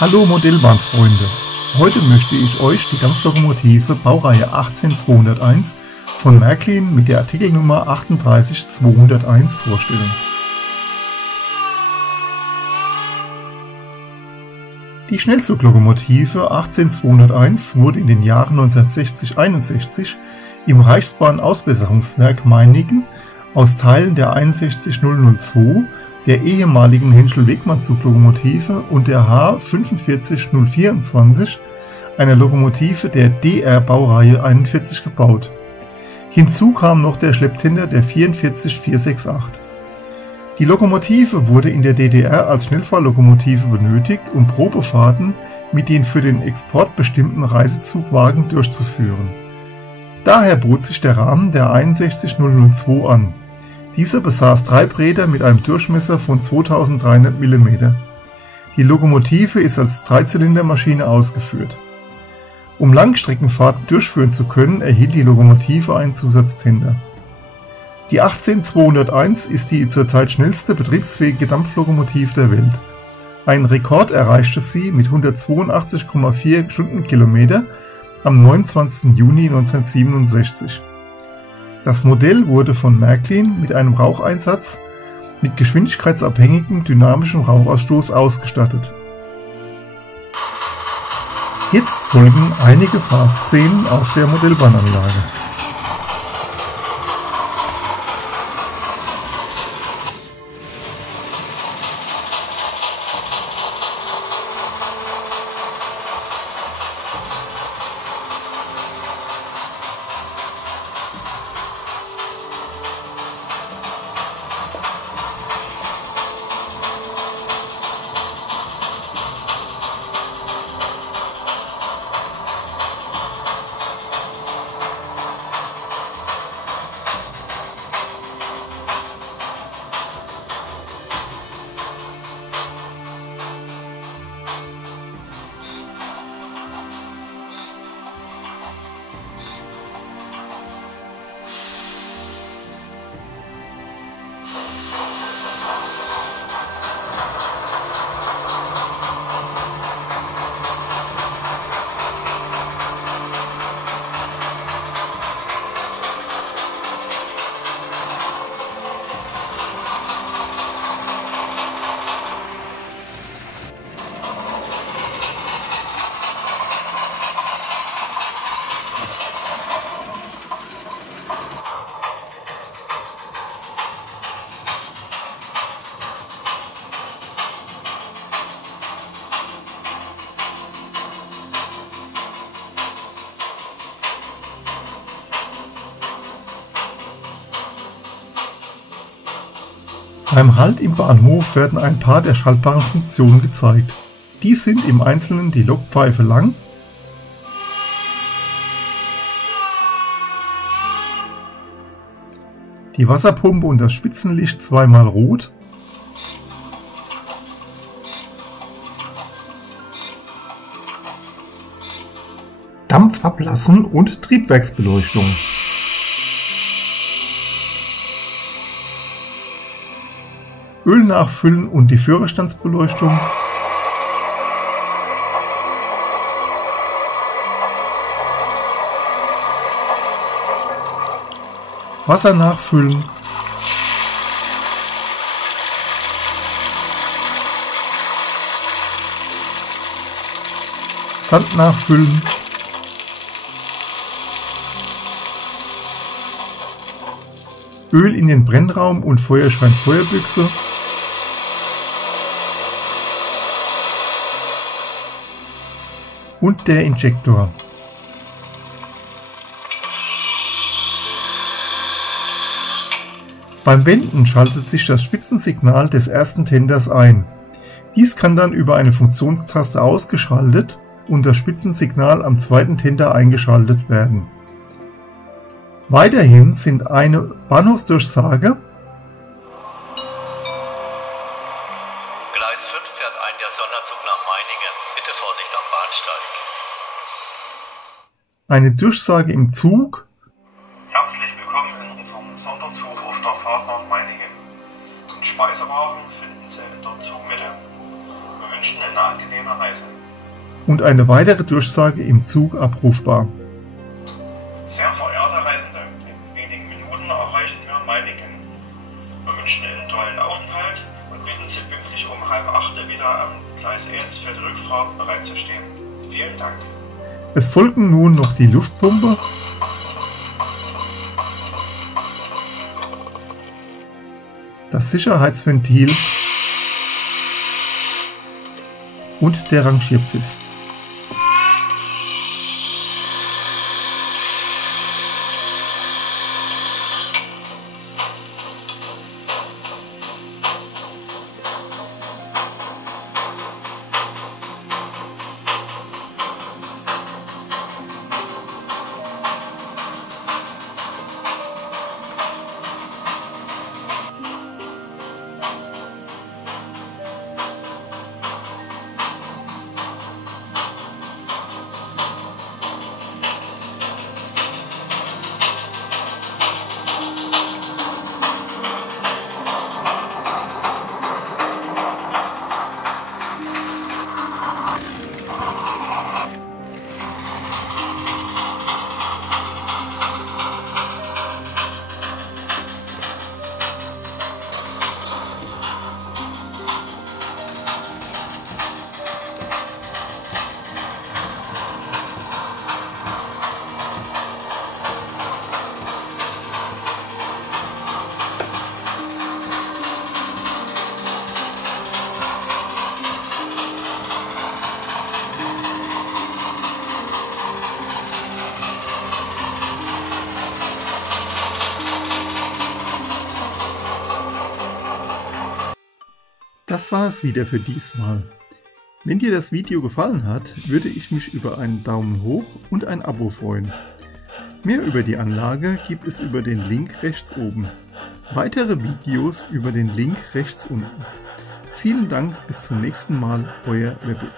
Hallo Modellbahnfreunde! Heute möchte ich euch die Dampflokomotive Baureihe 18201 von Märklin mit der Artikelnummer 38201 vorstellen. Die Schnellzuglokomotive 18201 wurde in den Jahren 1960–61 im Reichsbahn-Ausbesserungswerk Meiningen aus Teilen der 61002, der ehemaligen Henschel-Wegmann-Zuglokomotive und der H 45024, einer Lokomotive der DR-Baureihe 41, gebaut. Hinzu kam noch der Schlepptender der 44468. Die Lokomotive wurde in der DDR als Schnellfahrlokomotive benötigt, um Probefahrten mit den für den Export bestimmten Reisezugwagen durchzuführen. Daher bot sich der Rahmen der 61002 an. Dieser besaß Treibräder mit einem Durchmesser von 2300 mm. Die Lokomotive ist als Dreizylindermaschine ausgeführt. Um Langstreckenfahrten durchführen zu können, erhielt die Lokomotive einen Zusatztender. Die 18201 ist die zurzeit schnellste betriebsfähige Dampflokomotive der Welt. Einen Rekord erreichte sie mit 182,4 Stundenkilometer am 29. Juni 1967. Das Modell wurde von Märklin mit einem Raucheinsatz mit geschwindigkeitsabhängigem dynamischem Rauchausstoß ausgestattet. Jetzt folgen einige Fahrszenen auf der Modellbahnanlage. Beim Halt im Bahnhof werden ein paar der schaltbaren Funktionen gezeigt. Dies sind im Einzelnen die Lokpfeife lang, die Wasserpumpe und das Spitzenlicht zweimal rot, Dampf ablassen und Triebwerksbeleuchtung. Öl nachfüllen und die Führerstandsbeleuchtung, Wasser nachfüllen, Sand nachfüllen, Öl in den Brennraum und Feuerschwein-Feuerbüchse, und der Injektor. Beim Wenden schaltet sich das Spitzensignal des ersten Tenders ein. Dies kann dann über eine Funktionstaste ausgeschaltet und das Spitzensignal am zweiten Tender eingeschaltet werden. Weiterhin sind eine Bahnhofsdurchsage, Gleis 5 fährt ein der Sonderzug nach Meiningen. Bitte Vorsicht am Bahnsteig. eine Durchsage im Zug, Herzlich willkommen vom Sonderzug auf der Fahrt nach Meiningen. Den Speisewagen finden Sie in der Zugmitte. Wir wünschen eine angenehme Reise. Und eine weitere Durchsage im Zug abrufbar. Sehr verehrte Reisende, in wenigen Minuten erreichen wir Meiningen. Wir wünschen Ihnen einen tollen Aufenthalt und bitten Sie pünktlich um 7:30 wieder am Gleis 1 für die Rückfahrt bereitzustehen. Vielen Dank. Es folgen nun noch die Luftpumpe, das Sicherheitsventil und der Rangierpfiff. Das war es wieder für diesmal. Wenn dir das Video gefallen hat, würde ich mich über einen Daumen hoch und ein Abo freuen. Mehr über die Anlage gibt es über den Link rechts oben. Weitere Videos über den Link rechts unten. Vielen Dank, bis zum nächsten Mal, euer Rebbe.